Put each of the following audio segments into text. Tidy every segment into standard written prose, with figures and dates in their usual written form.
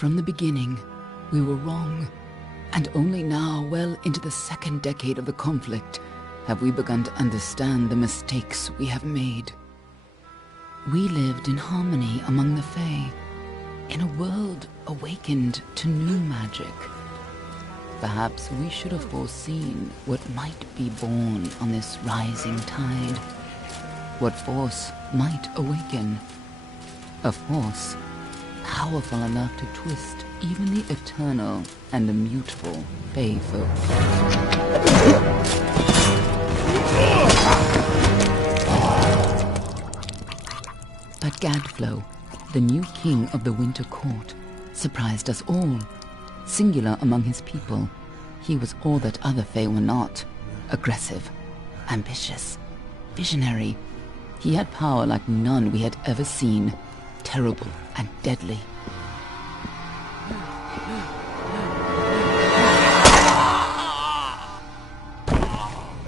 From the beginning, we were wrong, and only now, well into the second decade of the conflict, have we begun to understand the mistakes we have made. We lived in harmony among the Fae, in a world awakened to new magic. Perhaps we should have foreseen what might be born on this rising tide. What force might awaken. A force powerful enough to twist even the eternal and immutable Fae folk. But Gadflow, the new king of the Winter Court, surprised us all. Singular among his people, he was all that other Fae were not. Aggressive, ambitious, visionary. He had power like none we had ever seen, terrible and deadly.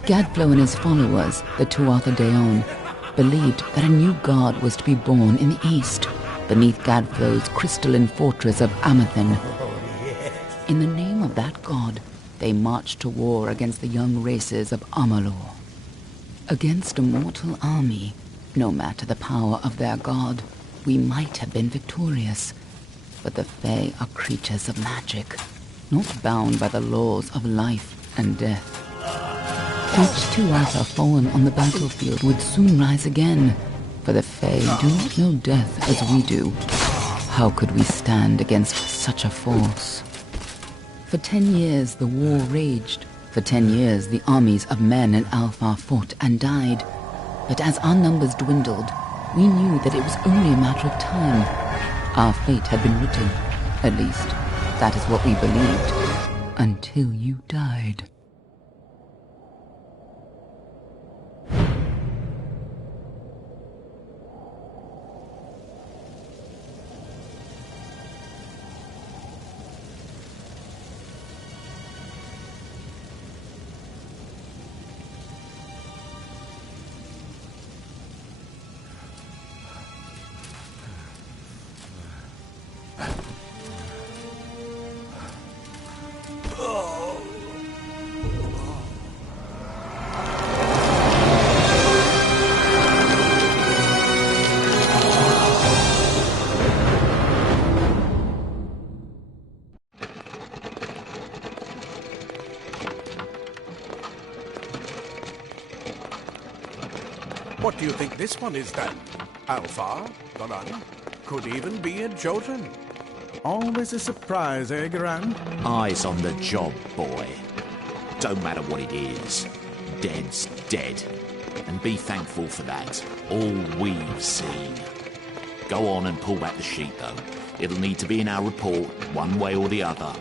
Gadflow and his followers, the Tuatha Deon, believed that a new god was to be born in the east, beneath Gadflow's crystalline fortress of Amathen. In the name of that god, they marched to war against the young races of Amalur. Against a mortal army, no matter the power of their god, we might have been victorious. But the Fae are creatures of magic, not bound by the laws of life and death. Each Tuatha fallen on the battlefield would soon rise again, for the Fae do not know death as we do. How could we stand against such a force? For 10 years the war raged. For 10 years the armies of Men and Alfar fought and died. But as our numbers dwindled, we knew that it was only a matter of time. Our fate had been written. At least, that is what we believed. Until you died. What do you think this one is then? Alpha? Garan? Could even be a Jotun. Always a surprise, eh, Garan? Eyes on the job, boy. Don't matter what it is. Dead's dead. And be thankful for that. All we've seen. Go on and pull back the sheet, though. It'll need to be in our report, one way or the other.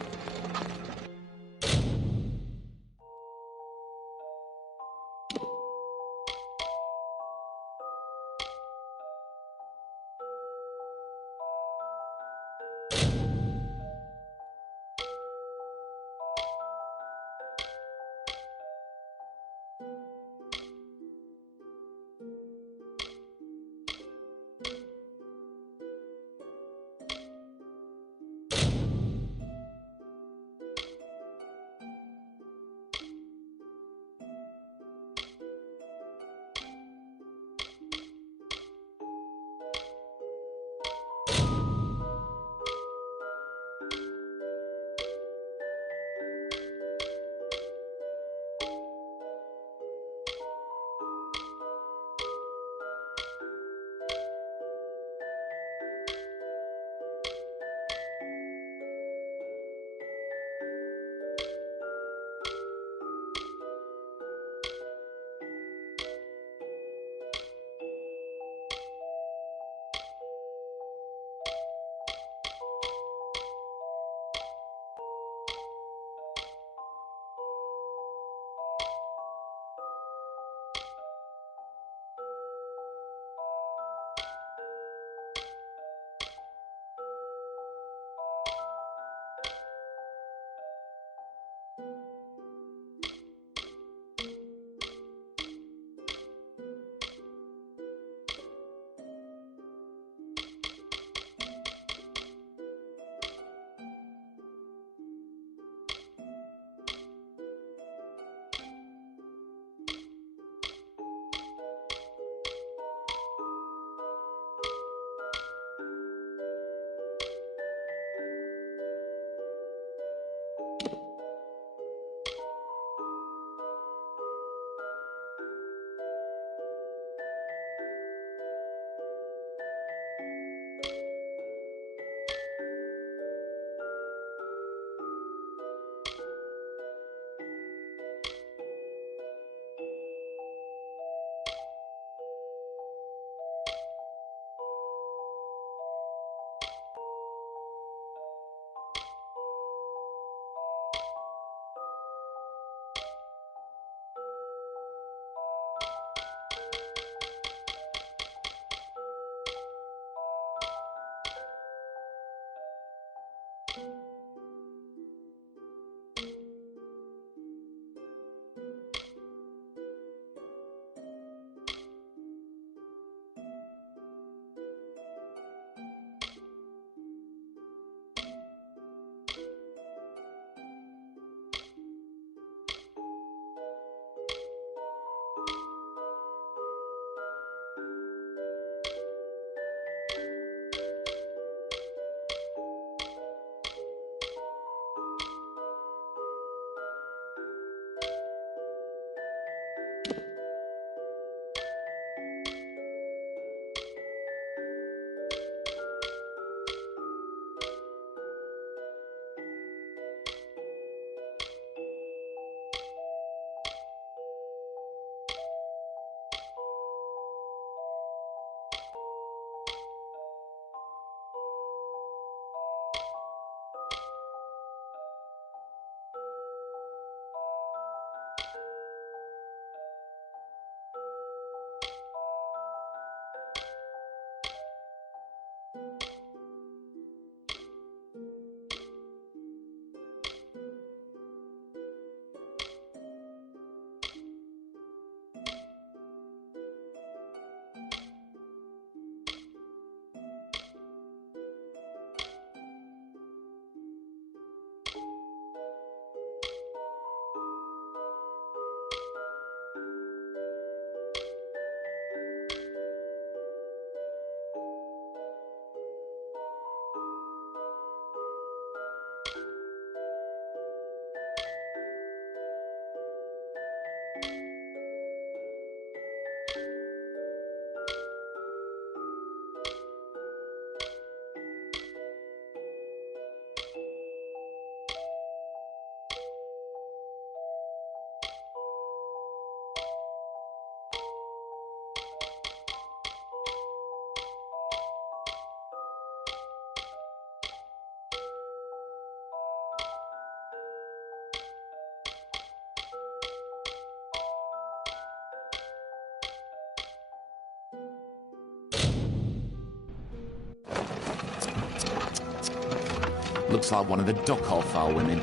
Looks like one of the Dockhofar women.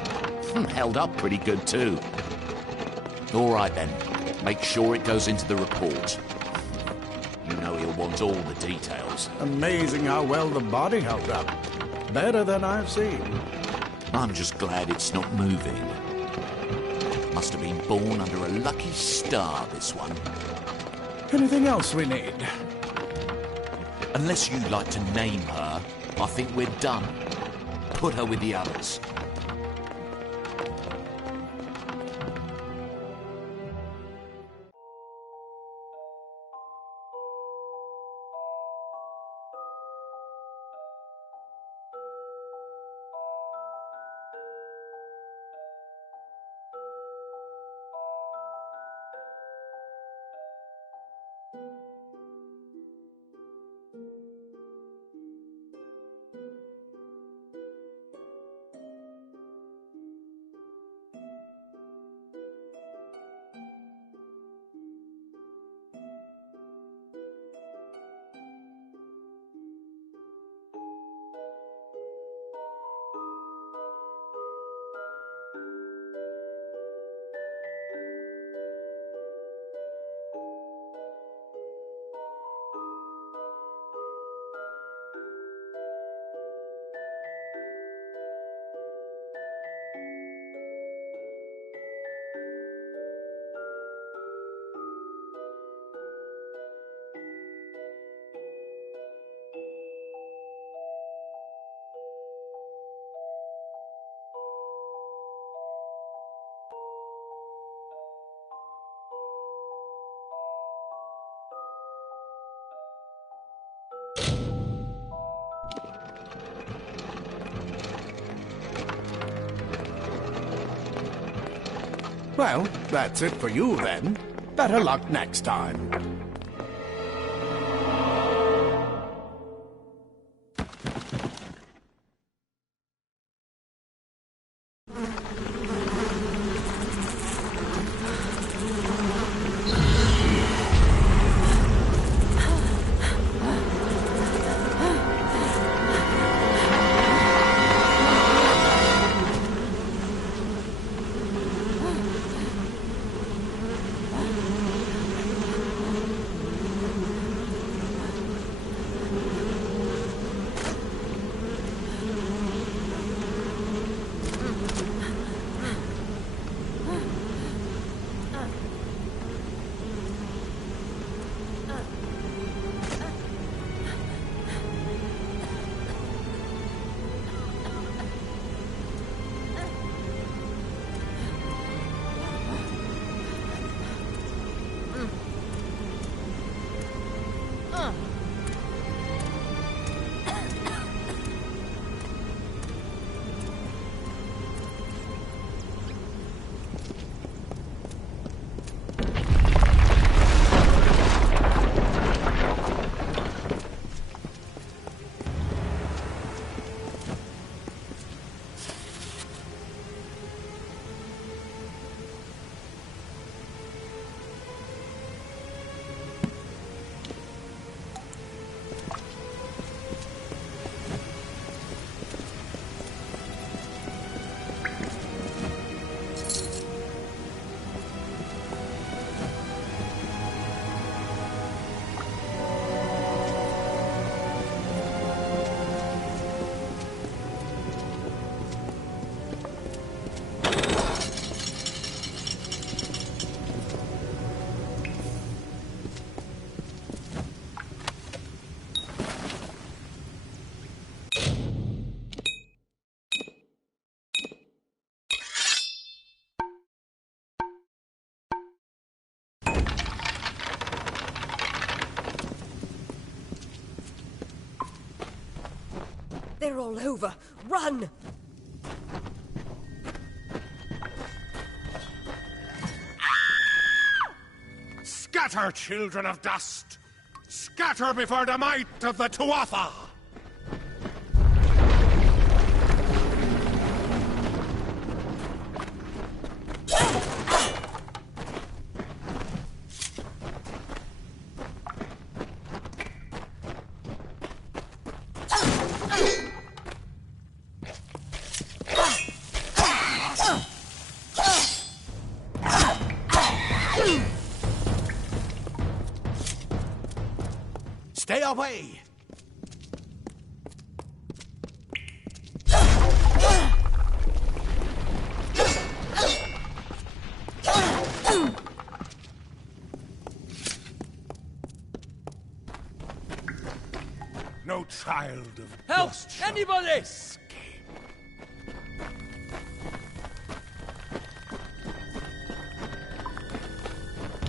Held up pretty good, too. All right, then. Make sure it goes into the report. You know he'll want all the details. Amazing how well the body held up. Better than I've seen. I'm just glad it's not moving. Must have been born under a lucky star, this one. Anything else we need? Unless you'd like to name her, I think we're done. Put her with the others. Well, that's it for you then. Better luck next time. They're all over. Run! Scatter, children of dust! Scatter before the might of the Tuatha! Stay away! No child of Help! dust shall Anybody! escape.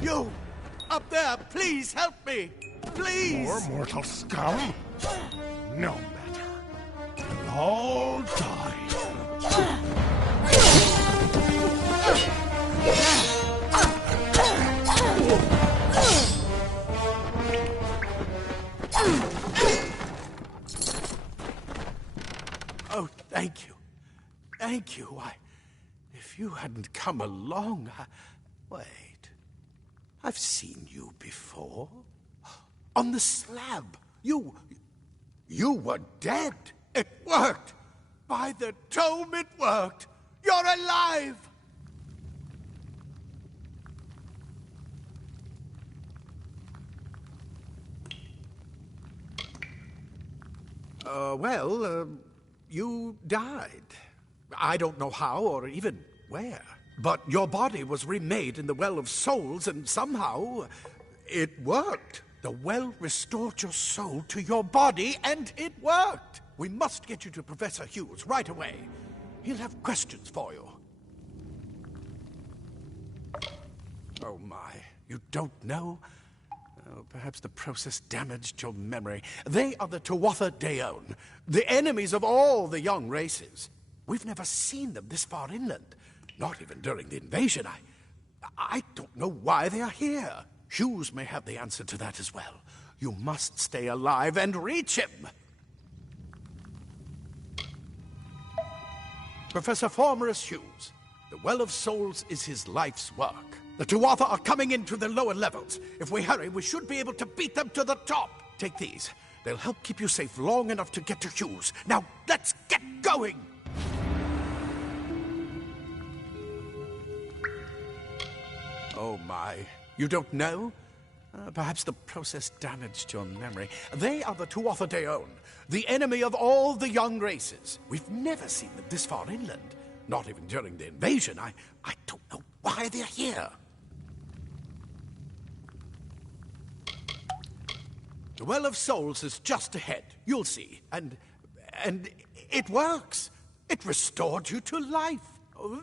You! Up there! Please help me! Please! More mortal scum? No matter. You'll all die. Oh, thank you. Thank you. If you hadn't come along, Wait. I've seen you before. On the slab. You were dead. It worked. By the tome, it worked. You're alive. You died. I don't know how or even where. But your body was remade in the Well of Souls, and somehow it worked. The well restored your soul to your body, and it worked. We must get you to Professor Hughes right away. He'll have questions for you. Oh my, you don't know? Oh, perhaps the process damaged your memory. They are the Tuatha Deon, the enemies of all the young races. We've never seen them this far inland, not even during the invasion. I don't know why they are here. Hughes may have the answer to that as well. You must stay alive and reach him. Professor Formerus Hughes, the Well of Souls is his life's work. The Tuatha are coming into the lower levels. If we hurry, we should be able to beat them to the top. Take these. They'll help keep you safe long enough to get to Hughes. Now, let's get going! Oh my, you don't know? Perhaps the process damaged your memory. They are the Tuatha Deon, the enemy of all the young races. We've never seen them this far inland. Not even during the invasion. I don't know why they're here. The Well of Souls is just ahead. You'll see. And it works. It restored you to life.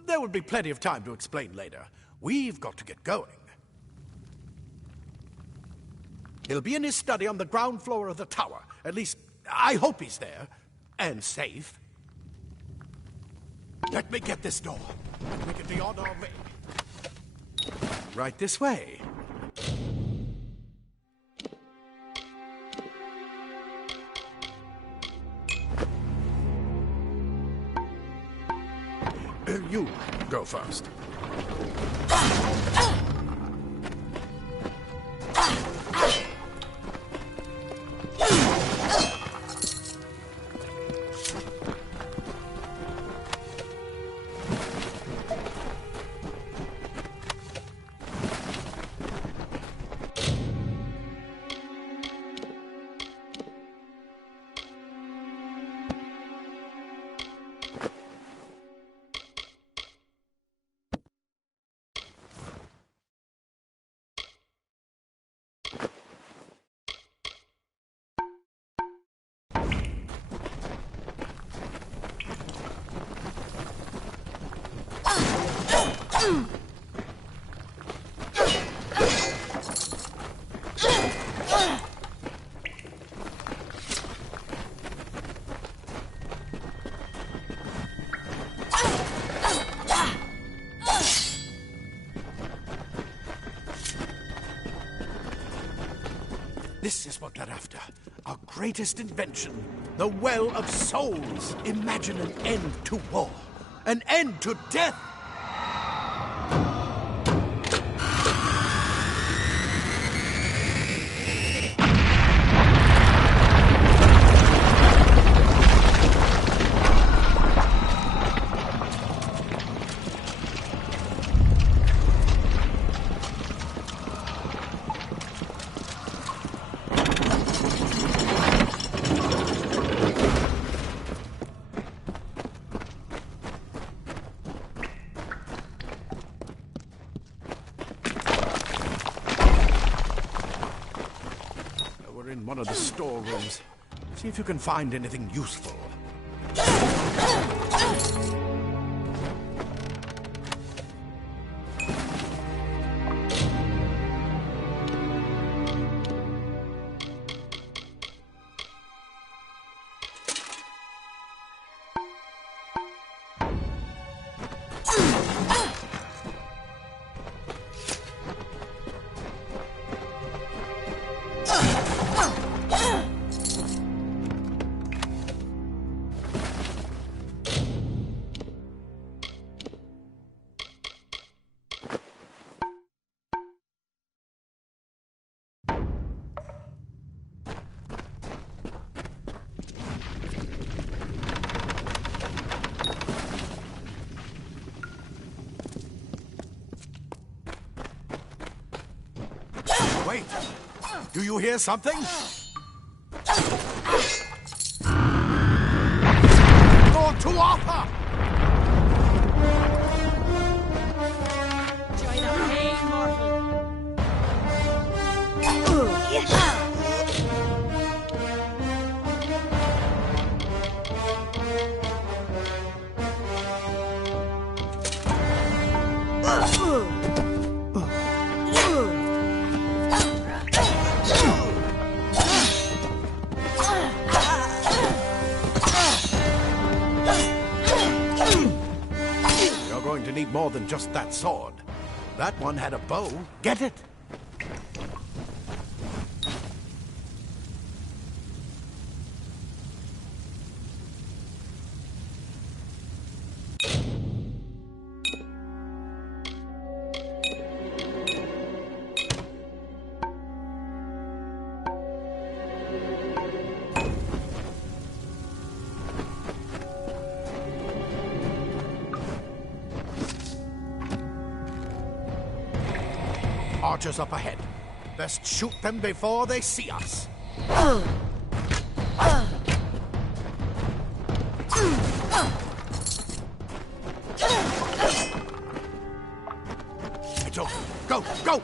There will be plenty of time to explain later. We've got to get going. He'll be in his study on the ground floor of the tower. At least, I hope he's there. And safe. Let me get this door. We can be on our way. Right this way. You go first. This is what they're after. Our greatest invention. The Well of Souls. Imagine an end to war. An end to death. One of the storerooms. See if you can find anything useful. Wait! Do you hear something? Lord Tuatha! Join our pain, mortal. To need more than just that sword. That one had a bow. Get it? Archers up ahead. Best shoot them before they see us. It's over. Go, go!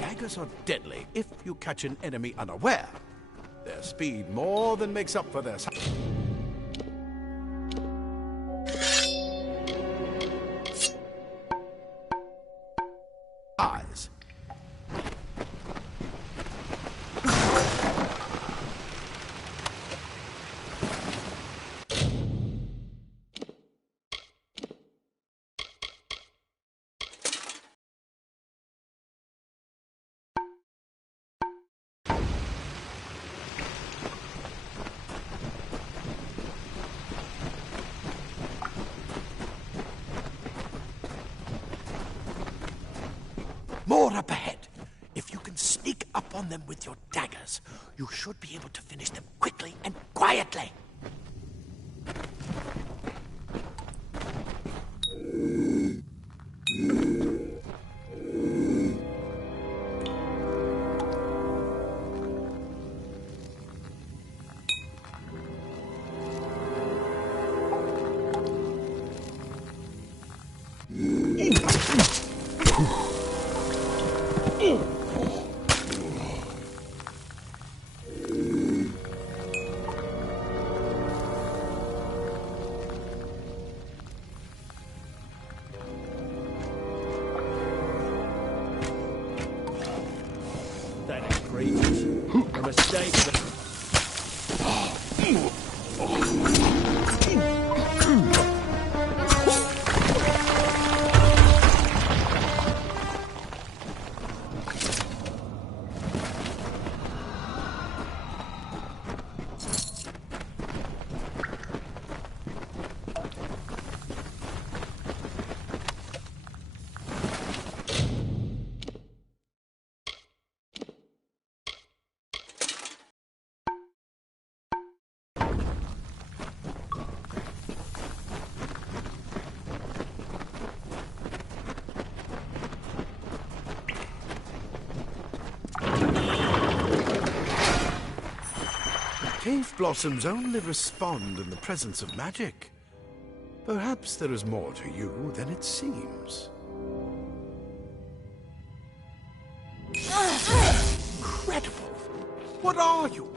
Daggers are deadly if you catch an enemy unaware. Their speed more than makes up for their eyes. more up ahead. If you can sneak up on them with your daggers, you should be able to finish them quickly and quietly. That is grievous. A mistake. Cave blossoms only respond in the presence of magic. Perhaps there is more to you than it seems. Incredible! What are you?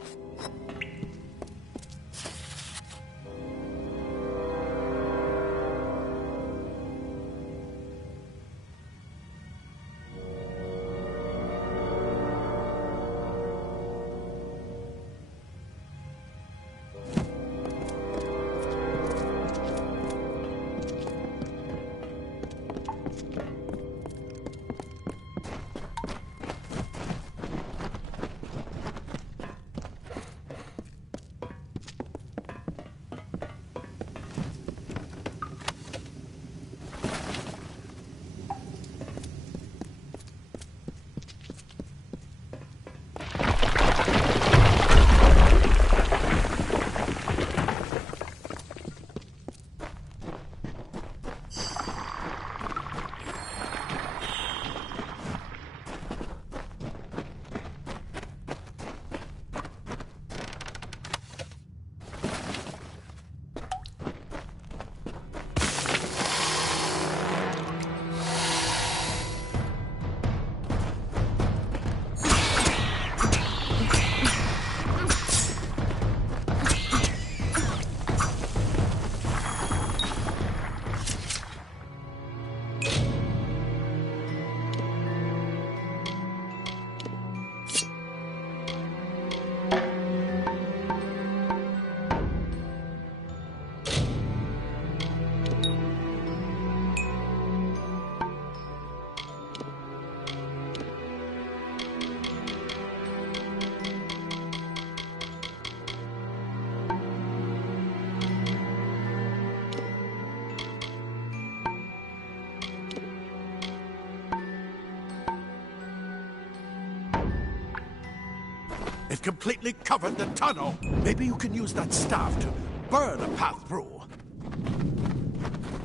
They've completely covered the tunnel. Maybe you can use that staff to burn a path through.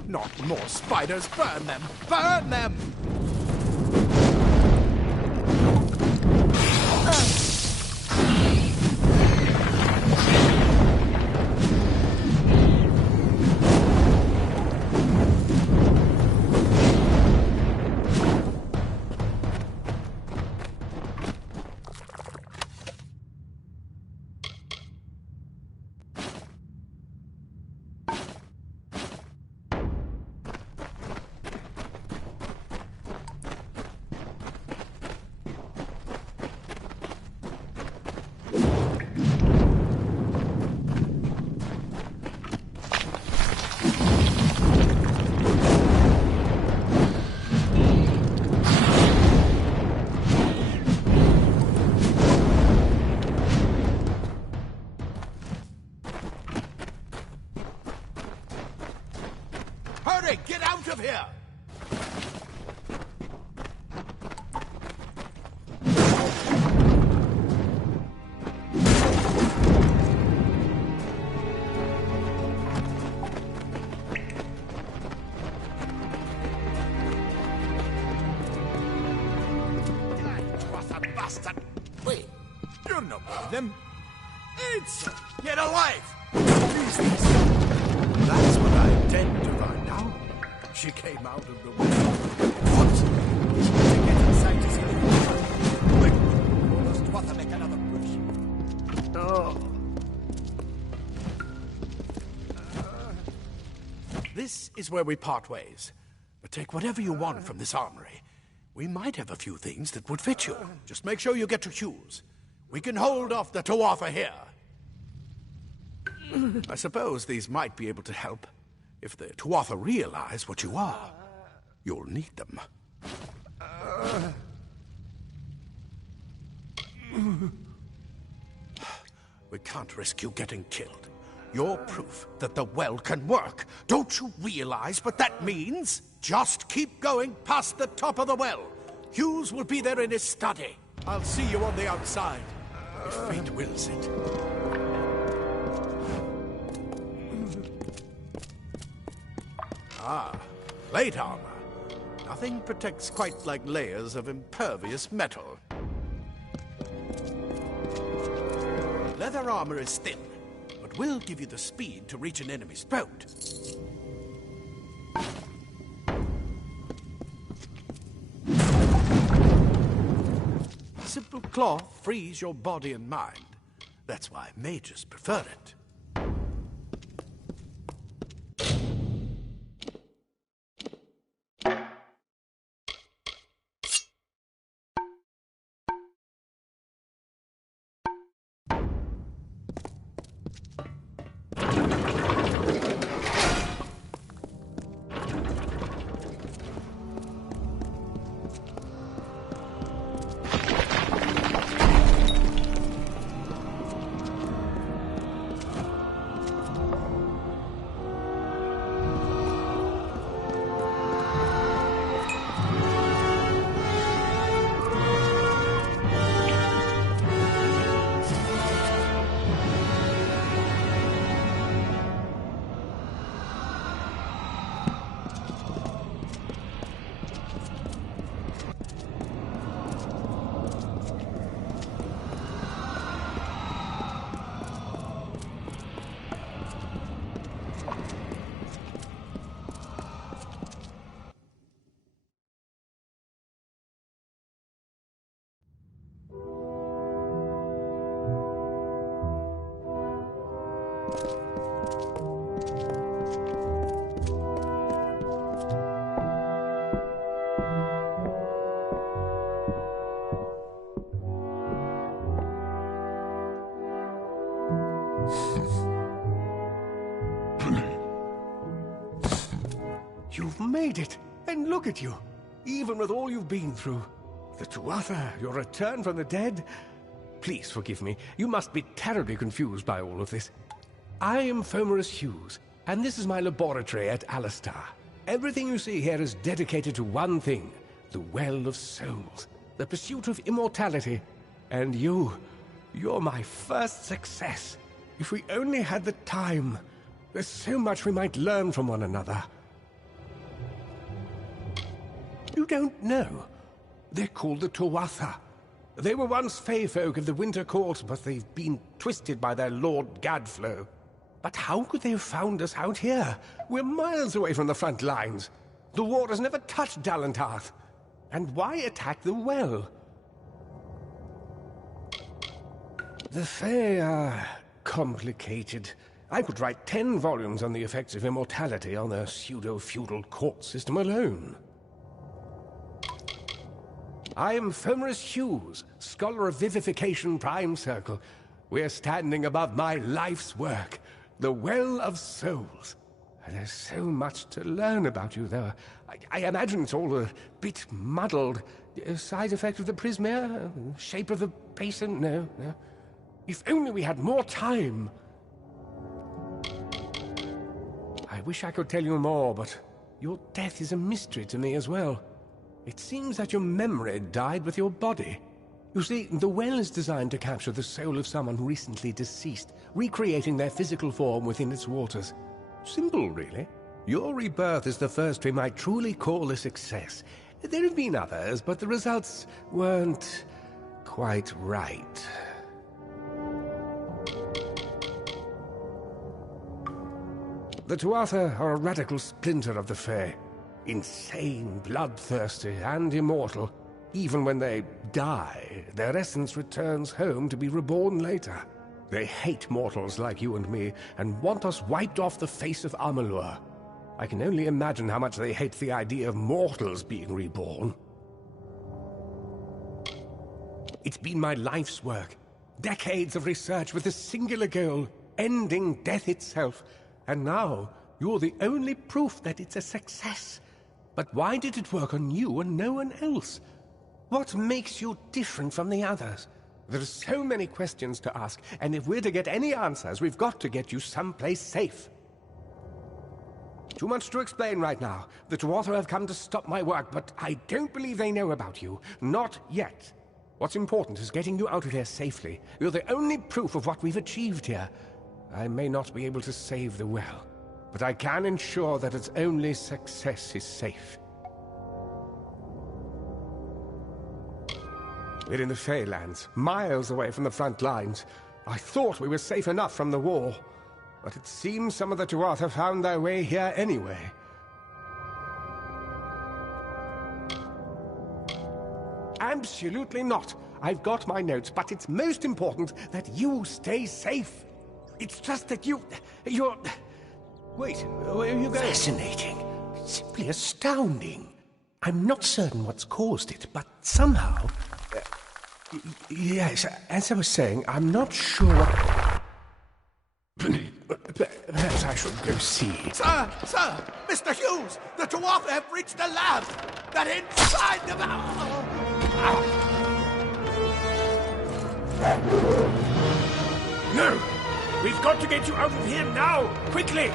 Not more spiders. Burn them! Burn them! Hurry! Get out of here! bastard! Wait, you're not one of them. It's... Get alive! That's what I intend to find out. She came out of the window. What? She doesn't get inside to see the water. Quick! Almost want to make another push. Oh. This is where we part ways. But take whatever you want from this armory. We might have a few things that would fit you. Just make sure you get to Hughes. We can hold off the Tuatha here. I suppose these might be able to help. If the Tuatha realize what you are, you'll need them. We can't risk you getting killed. You're proof that the well can work. Don't you realize what that means? Just keep going past the top of the well. Hughes will be there in his study. I'll see you on the outside, if fate wills it. Ah, plate armor. Nothing protects quite like layers of impervious metal. Leather armor is thin, but will give you the speed to reach an enemy's throat. Simple cloth frees your body and mind. That's why mages prefer it. You've made it, and look at you, even with all you've been through. The Tuatha, your return from the dead. Please forgive me, you must be terribly confused by all of this. I am Fomerus Hughes, and this is my laboratory at Alistar. Everything you see here is dedicated to one thing, the Well of Souls, the pursuit of immortality. And you're my first success. If we only had the time, there's so much we might learn from one another. You don't know. They're called the Tuatha. They were once Fey folk of the Winter Court, but they've been twisted by their Lord Gadflow. But how could they have found us out here? We're miles away from the front lines. The war has never touched Dalentarth. And why attack the well? The Fey are complicated. I could write 10 volumes on the effects of immortality on their pseudo-feudal court system alone. I am Fomerus Hughes, Scholar of Vivification Prime Circle. We're standing above my life's work, the Well of Souls. There's so much to learn about you, though. I imagine it's all a bit muddled. A side effect of the prismere? Shape of the basin? No. If only we had more time. I wish I could tell you more, but your death is a mystery to me as well. It seems that your memory died with your body. You see, the well is designed to capture the soul of someone recently deceased, recreating their physical form within its waters. Simple, really. Your rebirth is the first we might truly call a success. There have been others, but the results weren't quite right. The Tuatha are a radical splinter of the Fae. Insane, bloodthirsty, and immortal. Even when they die, their essence returns home to be reborn later. They hate mortals like you and me, and want us wiped off the face of Amalur. I can only imagine how much they hate the idea of mortals being reborn. It's been my life's work. Decades of research with a singular goal, ending death itself. And now, you're the only proof that it's a success. But why did it work on you and no one else? What makes you different from the others? There are so many questions to ask, and if we're to get any answers, we've got to get you someplace safe. Too much to explain right now. The Tuatha have come to stop my work, but I don't believe they know about you. Not yet. What's important is getting you out of here safely. You're the only proof of what we've achieved here. I may not be able to save the well, but I can ensure that its only success is safe. We're in the Feylands, miles away from the front lines. I thought we were safe enough from the war, but it seems some of the Tuatha found their way here anyway. Absolutely not. I've got my notes, but it's most important that you stay safe. It's just that you're... Wait, where are you going? Fascinating. Simply astounding. I'm not certain what's caused it, but somehow... yes, as I was saying, I'm not sure what... Perhaps I should go see. Sir! Mr. Hughes! The Tuatha have reached the lab! They're inside the... No! We've got to get you out of here now! Quickly!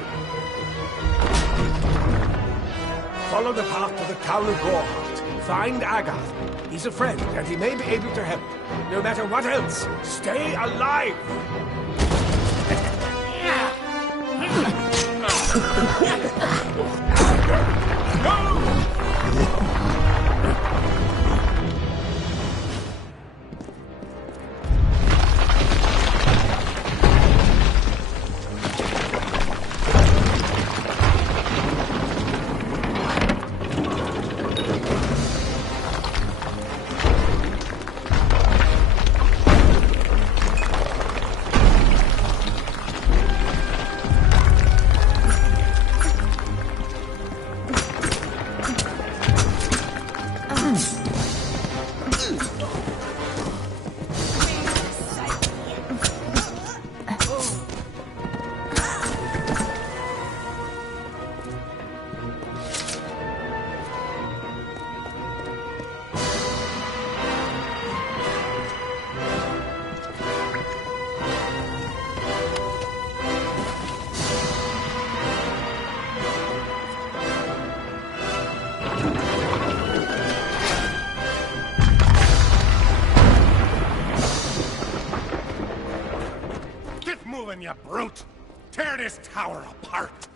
Follow the path to the town of Gorhart. Find Agath. He's a friend, and he may be able to help. No matter what else, stay alive! You brute! Tear this tower apart!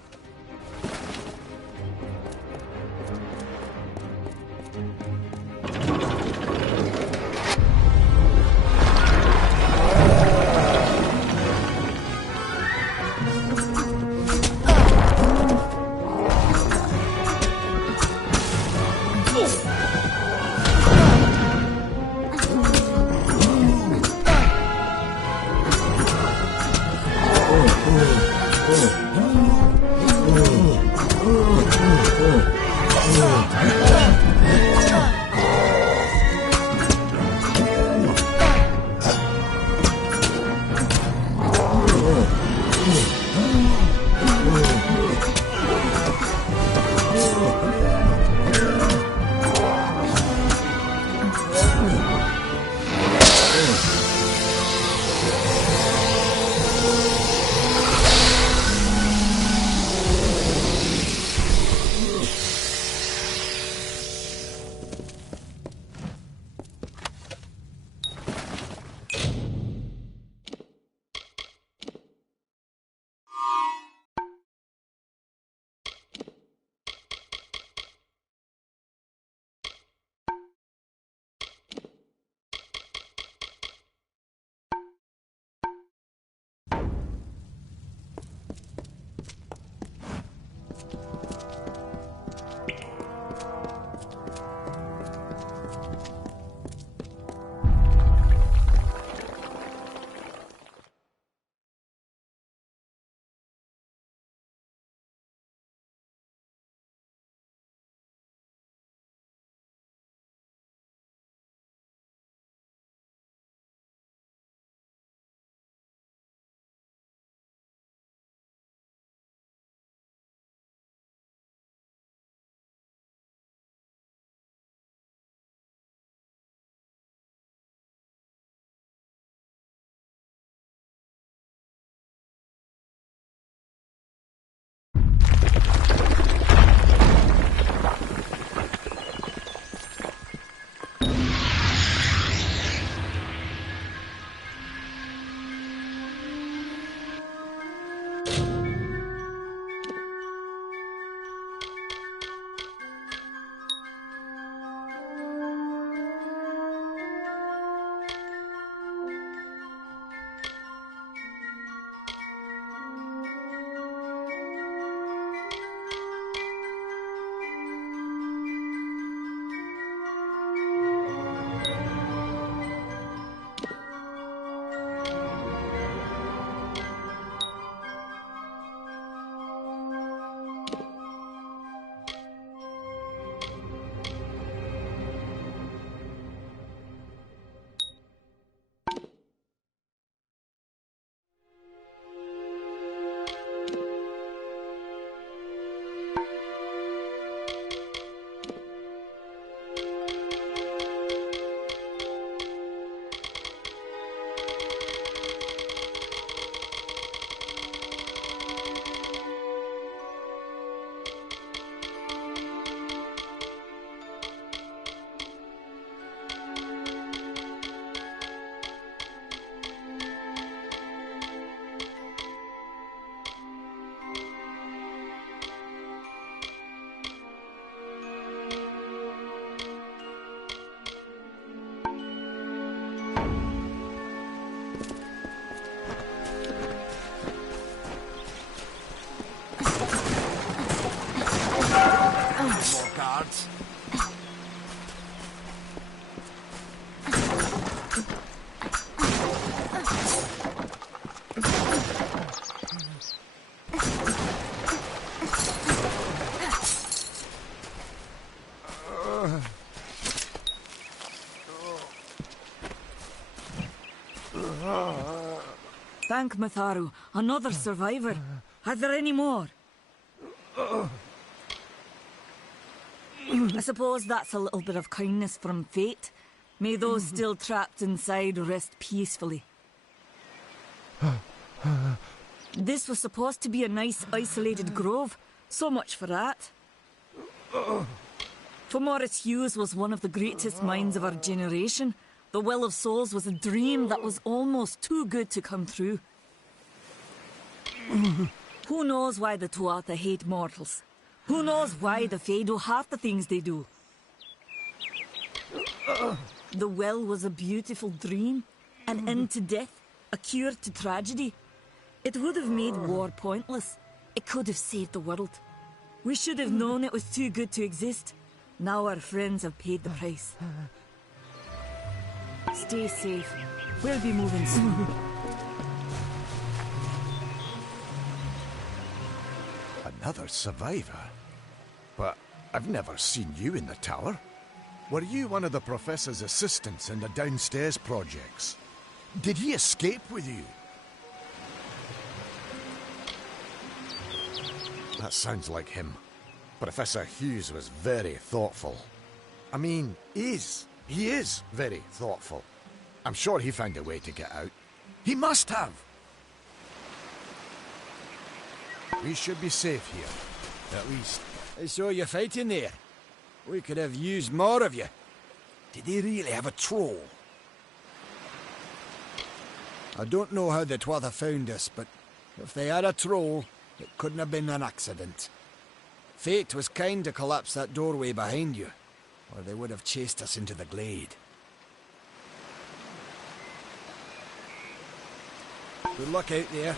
guards. Thank Matharu, another survivor. Are there any more? I suppose that's a little bit of kindness from fate. May those still trapped inside rest peacefully. This was supposed to be a nice isolated grove. So much for that. For Morris Hughes was one of the greatest minds of our generation. The Well of Souls was a dream that was almost too good to come true. Who knows why the Tuatha hate mortals? Who knows why the Fae do half the things they do? The well was a beautiful dream, an end to death, a cure to tragedy. It would have made war pointless. It could have saved the world. We should have known it was too good to exist. Now our friends have paid the price. Stay safe. We'll be moving soon. Another survivor? But I've never seen you in the tower. Were you one of the Professor's assistants in the downstairs projects? Did he escape with you? That sounds like him. Professor Hughes was very thoughtful. I mean, he is very thoughtful. I'm sure he found a way to get out. He must have! We should be safe here, at least. I saw you fighting there. We could have used more of you. Did they really have a troll? I don't know how the Tuatha found us, but if they had a troll, it couldn't have been an accident. Fate was kind to collapse that doorway behind you, or they would have chased us into the glade. Good luck out there.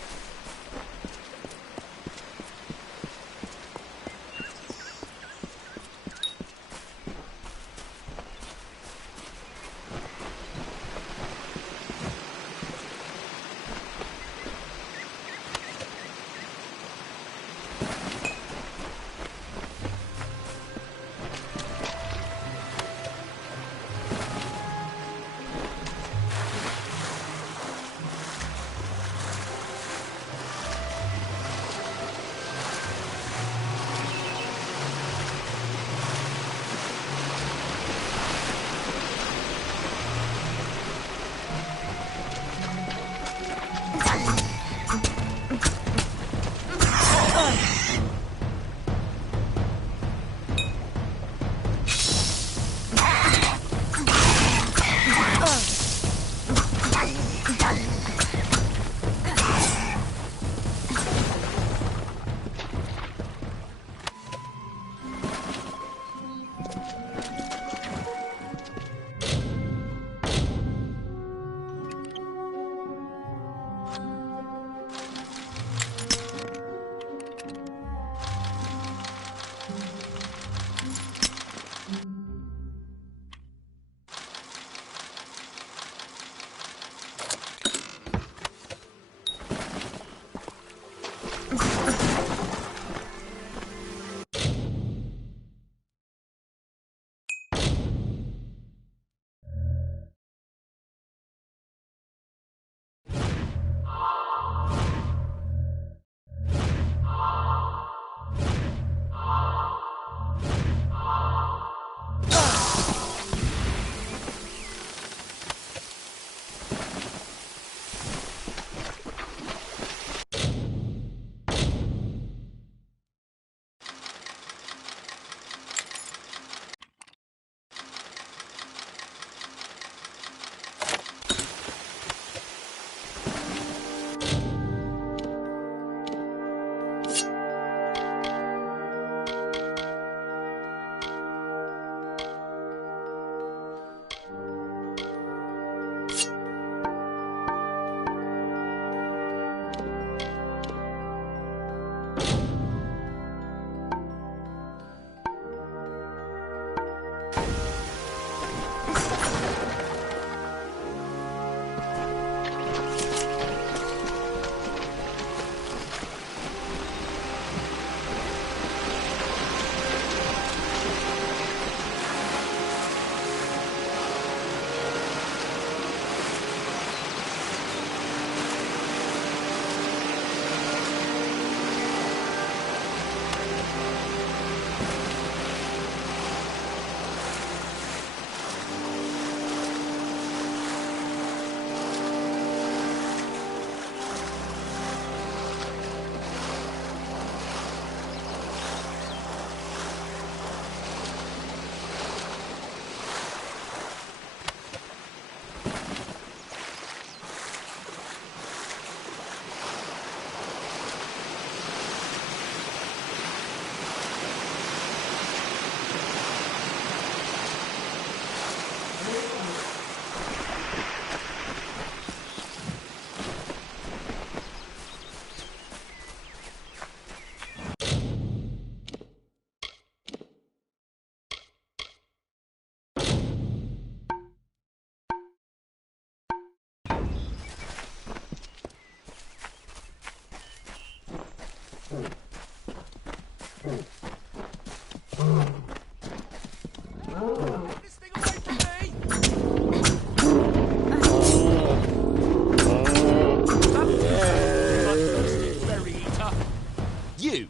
You!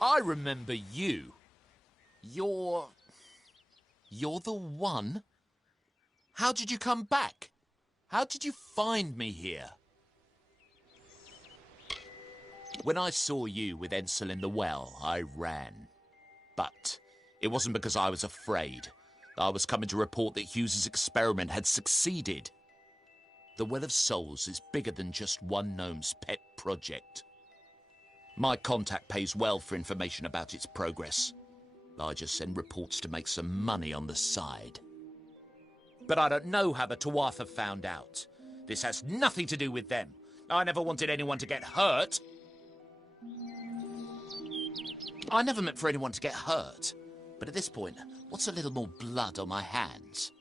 I remember you. You're the one? How did you come back? How did you find me here? When I saw you with Ensel in the well, I ran. But it wasn't because I was afraid. I was coming to report that Hughes's experiment had succeeded. The Well of Souls is bigger than just one gnome's pet project. My contact pays well for information about its progress. I just send reports to make some money on the side. But I don't know how the Tuatha found out. This has nothing to do with them. I never wanted anyone to get hurt. I never meant for anyone to get hurt. But at this point, what's a little more blood on my hands?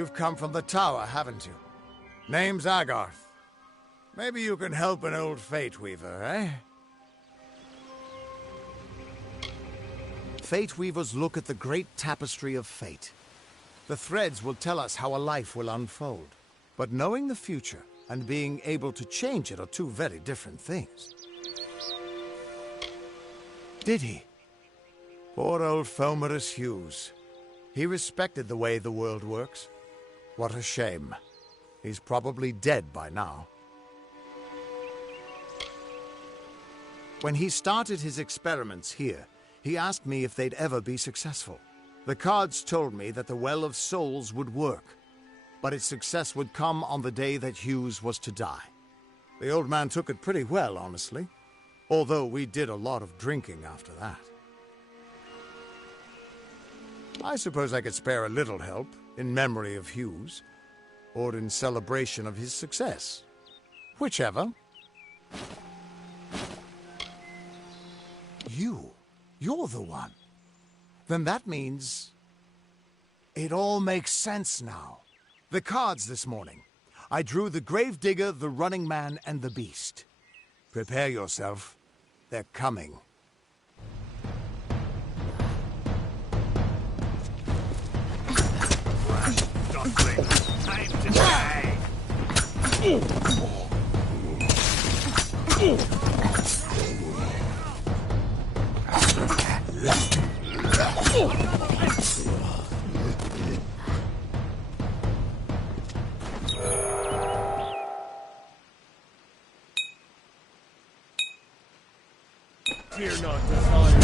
You've come from the tower, haven't you? Name's Agarth. Maybe you can help an old Fate Weaver, eh? Fate Weavers look at the great tapestry of fate. The threads will tell us how a life will unfold. But knowing the future and being able to change it are two very different things. Did he? Poor old Fomerus Hughes. He respected the way the world works. What a shame. He's probably dead by now. When he started his experiments here, he asked me if they'd ever be successful. The cards told me that the Well of Souls would work, but its success would come on the day that Hughes was to die. The old man took it pretty well, honestly, although we did a lot of drinking after that. I suppose I could spare a little help in memory of Hughes, or in celebration of his success. Whichever. You're the one. Then that means... it all makes sense now. The cards this morning. I drew the Gravedigger, the Running Man, and the Beast. Prepare yourself. They're coming. Time to die! Fear not, desire.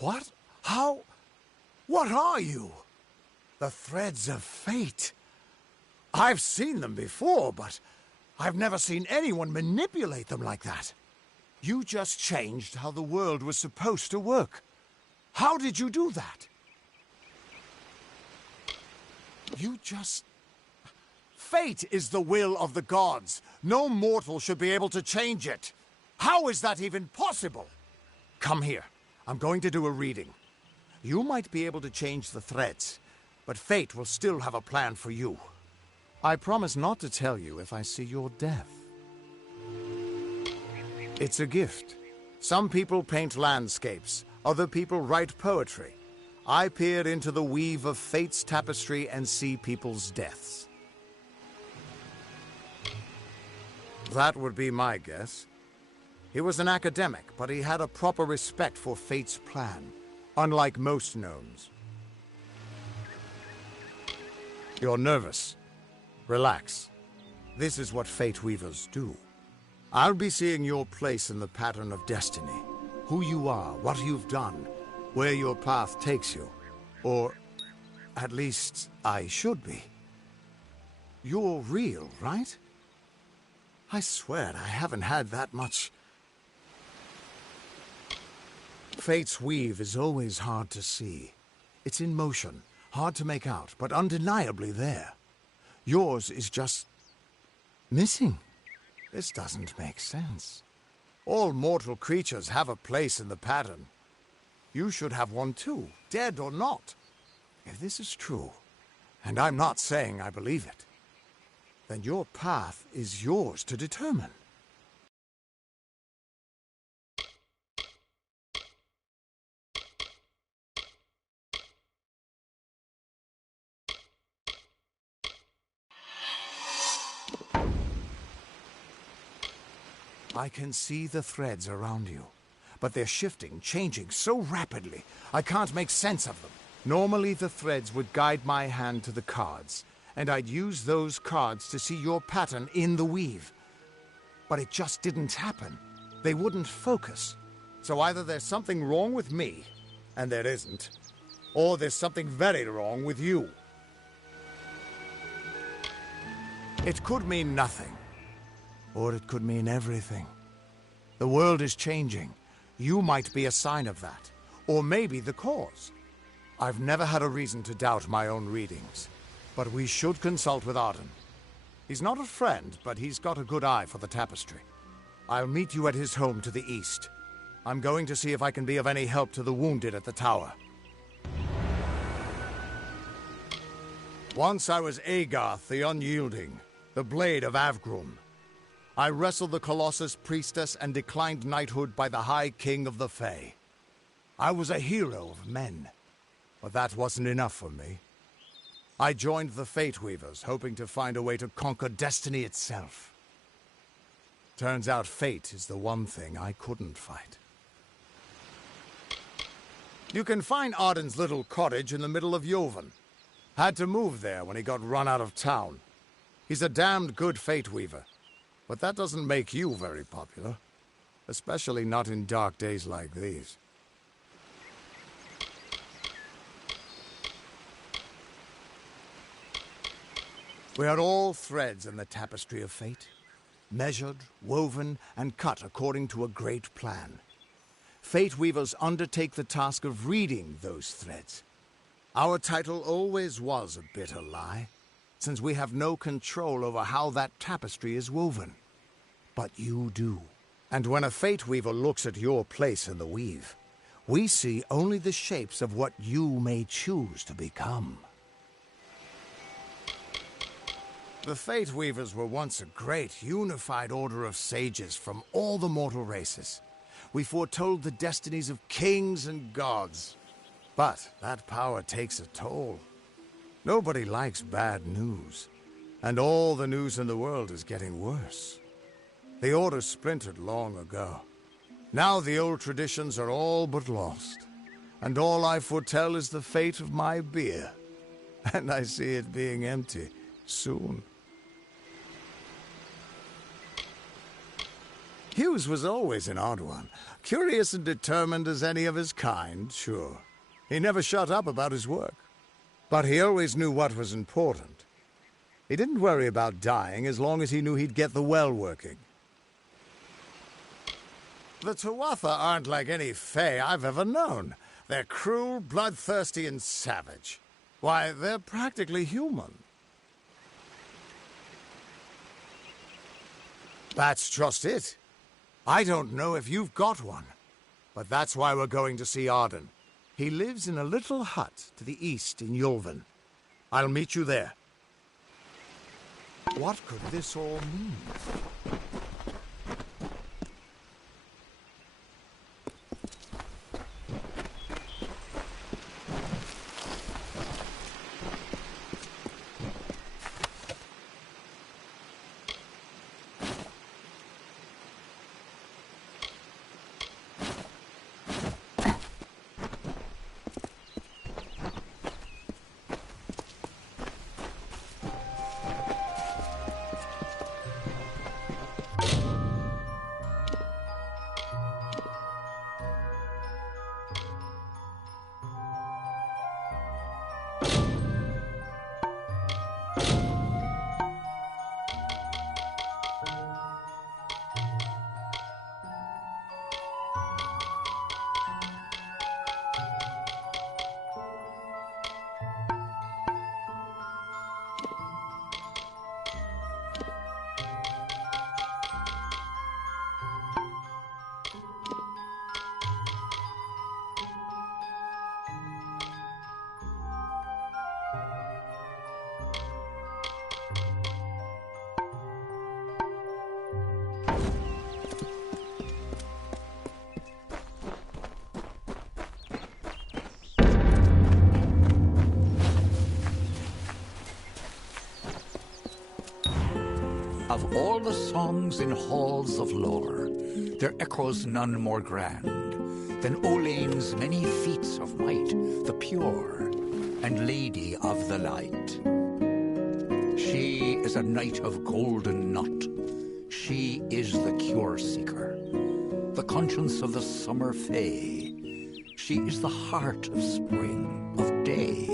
What? How? What are you? The threads of fate. I've seen them before, but I've never seen anyone manipulate them like that. You just changed how the world was supposed to work. How did you do that? You just... Fate is the will of the gods. No mortal should be able to change it. How is that even possible? Come here. I'm going to do a reading. You might be able to change the threads, but fate will still have a plan for you. I promise not to tell you if I see your death. It's a gift. Some people paint landscapes, other people write poetry. I peer into the weave of fate's tapestry and see people's deaths. That would be my guess. He was an academic, but he had a proper respect for fate's plan, unlike most gnomes. You're nervous. Relax. This is what Fate Weavers do. I'll be seeing your place in the pattern of destiny. Who you are, what you've done, where your path takes you. Or, at least, I should be. You're real, right? I swear I haven't had that much... Fate's weave is always hard to see. It's in motion, hard to make out, but undeniably there. Yours is just... missing. This doesn't make sense. All mortal creatures have a place in the pattern. You should have one too, dead or not. If this is true, and I'm not saying I believe it, then your path is yours to determine. I can see the threads around you, but they're shifting, changing so rapidly, I can't make sense of them. Normally the threads would guide my hand to the cards, and I'd use those cards to see your pattern in the weave. But it just didn't happen. They wouldn't focus. So either there's something wrong with me, and there isn't, or there's something very wrong with you. It could mean nothing. Or it could mean everything. The world is changing. You might be a sign of that. Or maybe the cause. I've never had a reason to doubt my own readings. But we should consult with Arden. He's not a friend, but he's got a good eye for the tapestry. I'll meet you at his home to the east. I'm going to see if I can be of any help to the wounded at the tower. Once I was Agarth the Unyielding, the Blade of Avgrum. I wrestled the Colossus Priestess and declined knighthood by the High King of the Fae. I was a hero of men, but that wasn't enough for me. I joined the Fate Weavers, hoping to find a way to conquer destiny itself. Turns out fate is the one thing I couldn't fight. You can find Arden's little cottage in the middle of Joven. Had to move there when he got run out of town. He's a damned good Fate Weaver, but that doesn't make you very popular. Especially not in dark days like these. We are all threads in the tapestry of fate. Measured, woven, and cut according to a great plan. Fate Weavers undertake the task of reading those threads. Our title always was a bitter lie, since we have no control over how that tapestry is woven. But you do. And when a Fate Weaver looks at your place in the weave, we see only the shapes of what you may choose to become. The Fate Weavers were once a great, unified order of sages from all the mortal races. We foretold the destinies of kings and gods. But that power takes a toll. Nobody likes bad news. And all the news in the world is getting worse. The Order splintered long ago. Now the old traditions are all but lost. And all I foretell is the fate of my beer. And I see it being empty soon. Hughes was always an odd one. Curious and determined as any of his kind, sure. He never shut up about his work. But he always knew what was important. He didn't worry about dying as long as he knew he'd get the well working. The Tuatha aren't like any Fae I've ever known. They're cruel, bloodthirsty, and savage. Why, they're practically human. That's just it. I don't know if you've got one, but that's why we're going to see Arden. He lives in a little hut to the east in Joven. I'll meet you there. What could this all mean? Of all the songs in halls of lore, there echoes none more grand than Olain's many feats of might, the pure and lady of the light. She is a knight of golden knot. She is the cure seeker, the conscience of the summer fae. She is the heart of spring, of day.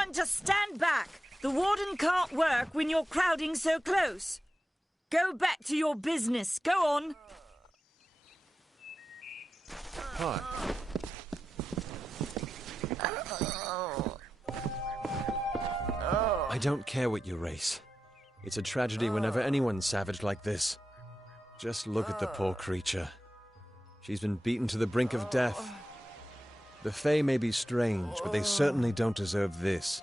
Everyone just stand back. The warden can't work when you're crowding so close. Go back to your business. Go on. Hi. I don't care what you race. It's a tragedy whenever anyone's savage like this. Just look at the poor creature. She's been beaten to the brink of death. The Fae may be strange, but they certainly don't deserve this.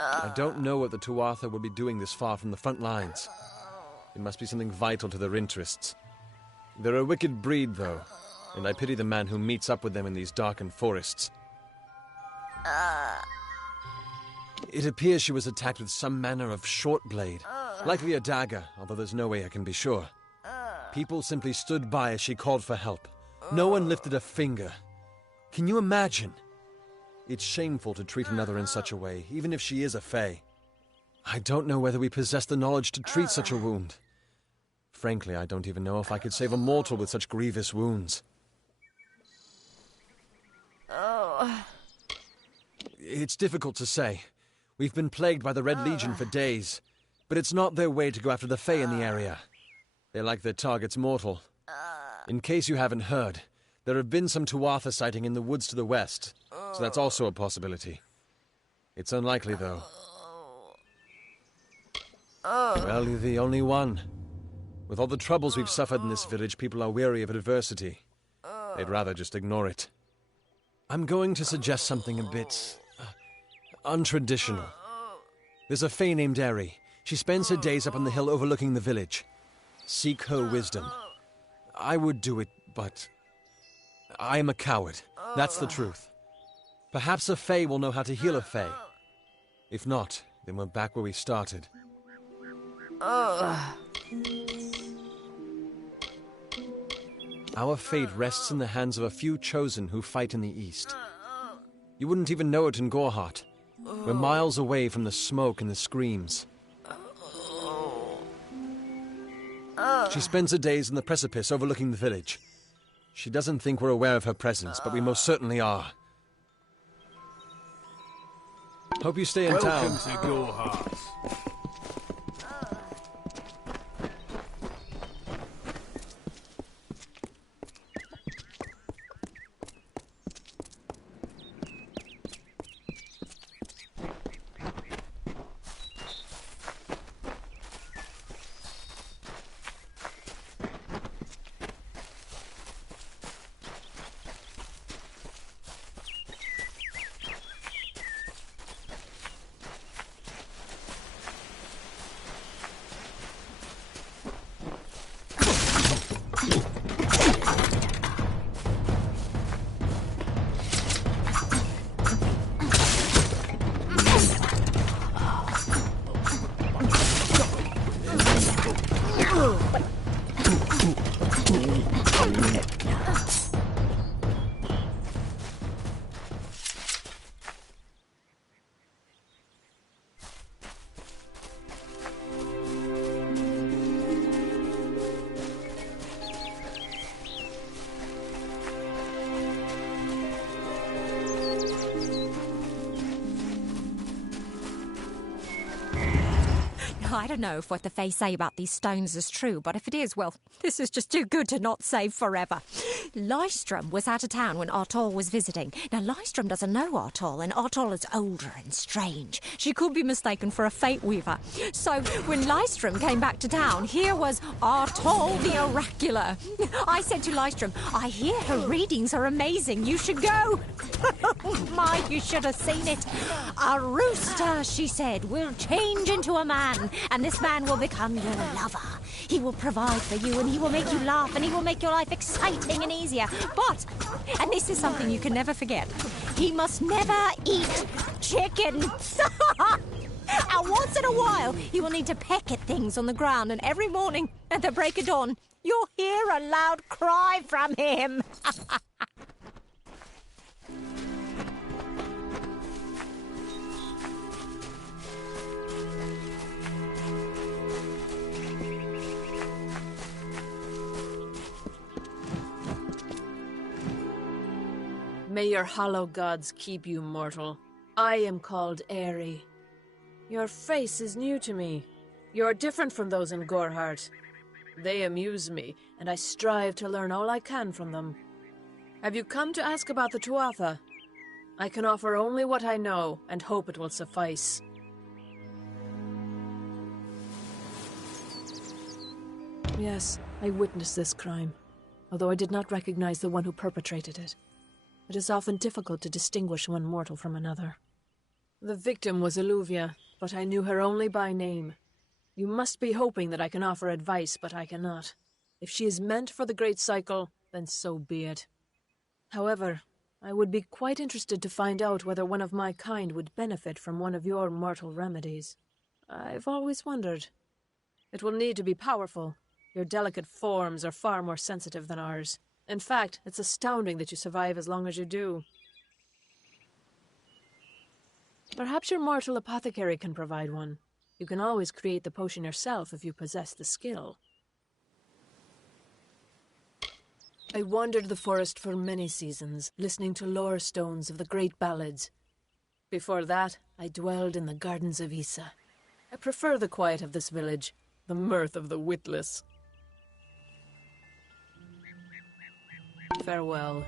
I don't know what the Tuatha would be doing this far from the front lines. It must be something vital to their interests. They're a wicked breed, though, and I pity the man who meets up with them in these darkened forests. It appears she was attacked with some manner of short blade, likely a dagger, although there's no way I can be sure. People simply stood by as she called for help. No one lifted a finger. Can you imagine? It's shameful to treat another in such a way, even if she is a Fae. I don't know whether we possess the knowledge to treat such a wound. Frankly, I don't even know if I could save a mortal with such grievous wounds. It's difficult to say. We've been plagued by the Red Legion for days, but it's not their way to go after the Fae in the area. They like their targets mortal. In case you haven't heard, there have been some Tuatha sighting in the woods to the west, so that's also a possibility. It's unlikely, though. Well, you're the only one. With all the troubles we've suffered in this village, people are weary of adversity. They'd rather just ignore it. I'm going to suggest something a bit untraditional. There's a Fae named Eri. She spends her days up on the hill overlooking the village. Seek her wisdom. I would do it, but I am a coward. That's the truth. Perhaps a Fae will know how to heal a Fae. If not, then we're back where we started. Our fate rests in the hands of a few chosen who fight in the east. You wouldn't even know it in Gorhart. We're miles away from the smoke and the screams. She spends her days on the precipice overlooking the village. She doesn't think we're aware of her presence, but we most certainly are. Hope you stay in town. Welcome to Gorhart. I don't know if what the Fae say about these stones is true, but if it is, well, this is just too good to not save forever. Lystrom was out of town when Artol was visiting. Now, Lystrom doesn't know Artol, and Artol is older and strange. She could be mistaken for a Fate Weaver. So, when Lystrom came back to town, here was Artol the Oracular. I said to Lystrom, I hear her readings are amazing. You should go. Oh, my, you should have seen it. A rooster, she said, will change into a man, and this man will become your lover. He will provide for you, and he will make you laugh, and he will make your life exciting and easier. But, and this is something you can never forget, he must never eat chicken. And once in a while, he will need to peck at things on the ground, and every morning at the break of dawn, you'll hear a loud cry from him. May your hollow gods keep you mortal. I am called Aerie. Your face is new to me. You're different from those in Gorhart. They amuse me, and I strive to learn all I can from them. Have you come to ask about the Tuatha? I can offer only what I know, and hope it will suffice. Yes, I witnessed this crime, although I did not recognize the one who perpetrated it. It is often difficult to distinguish one mortal from another. The victim was Illuvia, but I knew her only by name. You must be hoping that I can offer advice, but I cannot. If she is meant for the Great Cycle, then so be it. However, I would be quite interested to find out whether one of my kind would benefit from one of your mortal remedies. I've always wondered. It will need to be powerful. Your delicate forms are far more sensitive than ours. In fact, it's astounding that you survive as long as you do. Perhaps your mortal apothecary can provide one. You can always create the potion yourself if you possess the skill. I wandered the forest for many seasons, listening to lore stones of the great ballads. Before that, I dwelled in the gardens of Issa. I prefer the quiet of this village, the mirth of the witless. Farewell.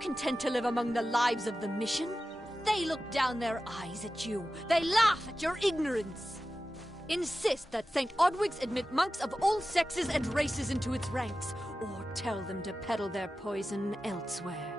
Content to live among the lives of the mission? They look down their eyes at you. They laugh at your ignorance. Insist that St. Odwig's admit monks of all sexes and races into its ranks, or tell them to peddle their poison elsewhere.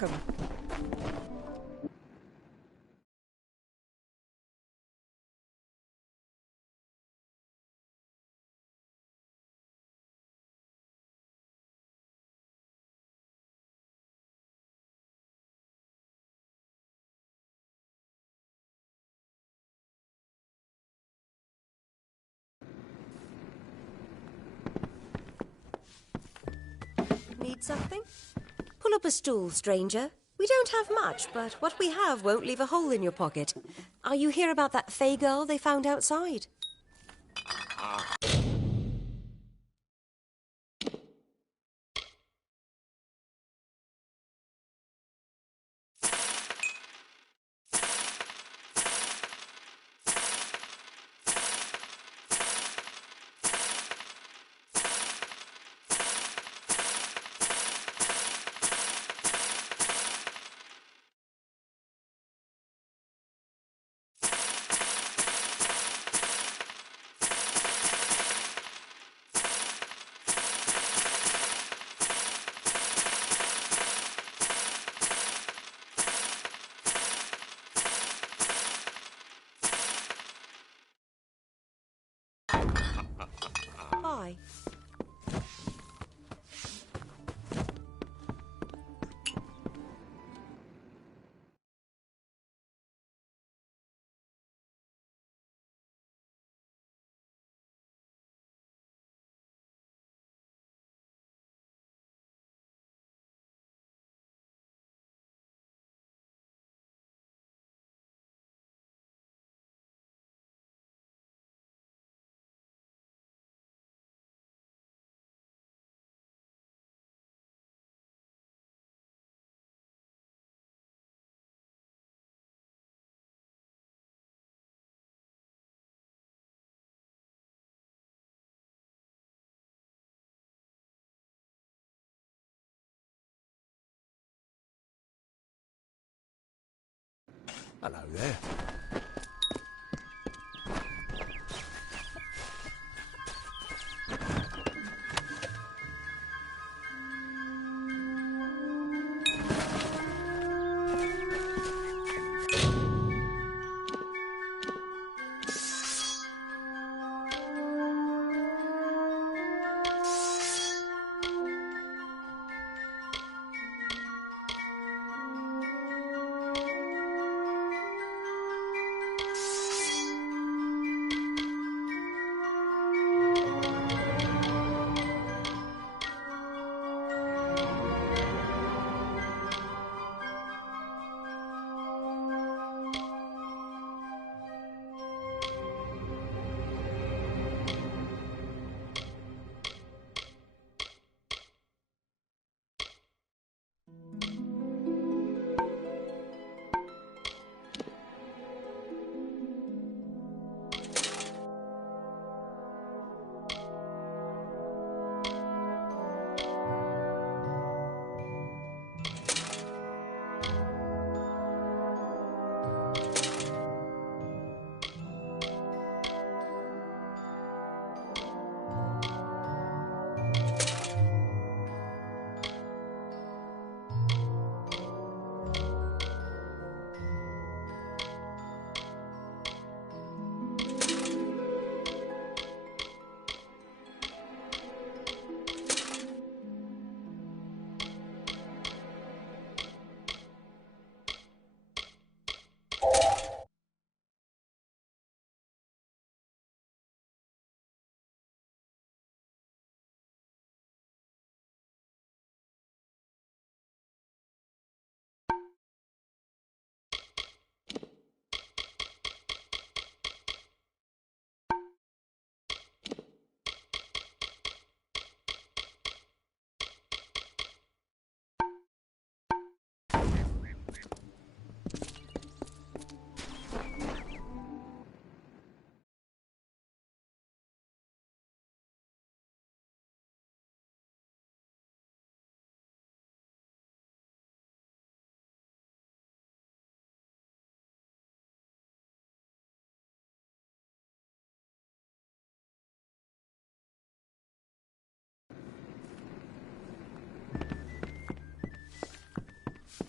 welcome. Need something? Pull up a stool, stranger. We don't have much, but what we have won't leave a hole in your pocket. Are you here about that Fey girl they found outside? Bye. Hello there.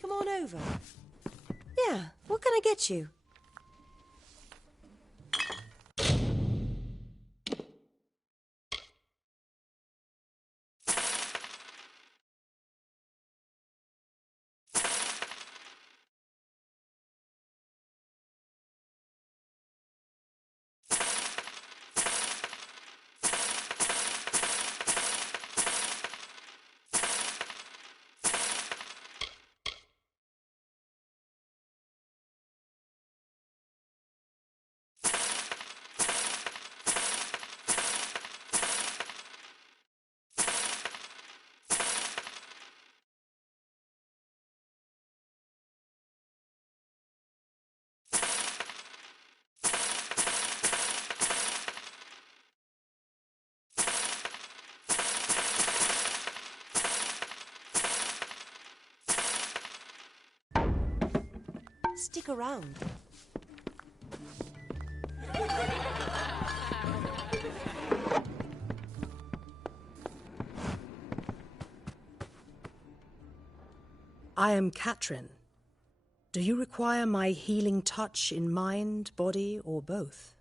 come on over. Yeah, what can I get you? Stick around. I am Katrin. Do you require my healing touch in mind, body, or both?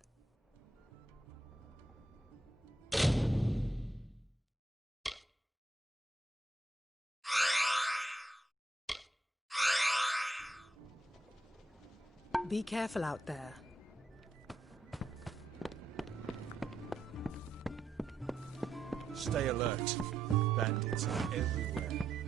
Be careful out there. Stay alert. Bandits are everywhere.